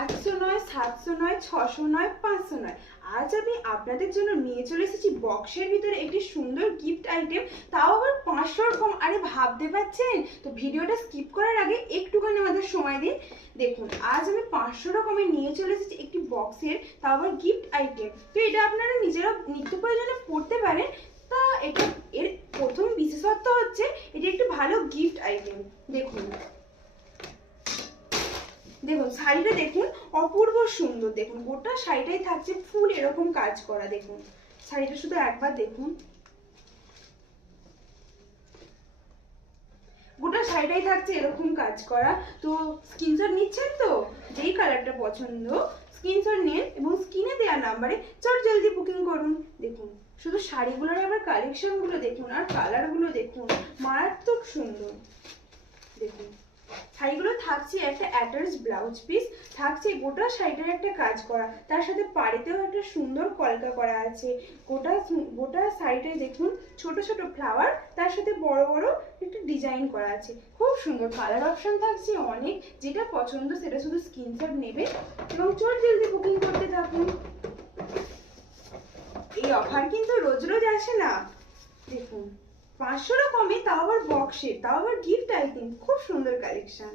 800 নয়, 700 নয়, 600 নয়, 500 নয়। আজ আমি আপনাদের জন্য নিয়ে চলে এসেছি বক্সের ভিতরে একটি সুন্দর গিফট আইটেম, তাও আবার 500 কম। আরে ভাবতে পারছেন? তো ভিডিওটা স্কিপ করার আগে একটুখানি আমাদের সময় দিন। দেখুন, আজ আমি 500 রকমের নিয়ে চলে এসেছি একটি বক্সের, তাও আবার গিফট আইটেম। তো এটা আপনারা নিজেরা নিত্য প্রয়োজনে পড়তে পারেন। তা এটা এর প্রথম বিশেষত্ব হচ্ছে এটা একটি ভালো গিফট আইটেম। দেখুন দেখুন শাড়িটা দেখুন, অপূর্ব সুন্দর। দেখুন গোটা শাড়িটাই থাকছে ফুল এরকম কাজ করা। দেখুন শাড়িটা শুধু একবার দেখুন, গোটা শাড়িটাই থাকছে এরকম কাজ করা। তো স্ক্রিনশট নিচ্ছেন তো? যেই কালারটা পছন্দ স্ক্রিনশট নিন এবং স্ক্রিনে দেওয়া নাম্বারে চট জলদি বুকিং করুন। দেখুন শুধু শাড়িগুলোর আবার কালেকশনগুলো দেখুন আর কালারগুলো দেখুন, মারাত্মক সুন্দর। দেখুন শাড়িগুলো থাকছে একটা অ্যাটাচ ব্লাউজ পিস, থাকছে গোটা শাড়িটার একটা কাজ করা, তার সাথে পাড়েতেও একটা সুন্দর কলকা করা আছে। গোটা গোটা শাড়িটায় দেখুন ছোট ছোট ফ্লাওয়ার, তার সাথে বড় বড় একটা ডিজাইন করা আছে। খুব সুন্দর কালার অপশন থাকছে অনেক, যেটা পছন্দ সেটা শুধু স্ক্রিনশট নেবে এবং চট জলদি বুকিং করতে থাকুন। এই অফার কিন্তু রোজ রোজ আসে না। দেখুন 500 কমে, তাও আবার বক্সে, তাও আবার গিফট আইটেম, খুব সুন্দর কালেকশন।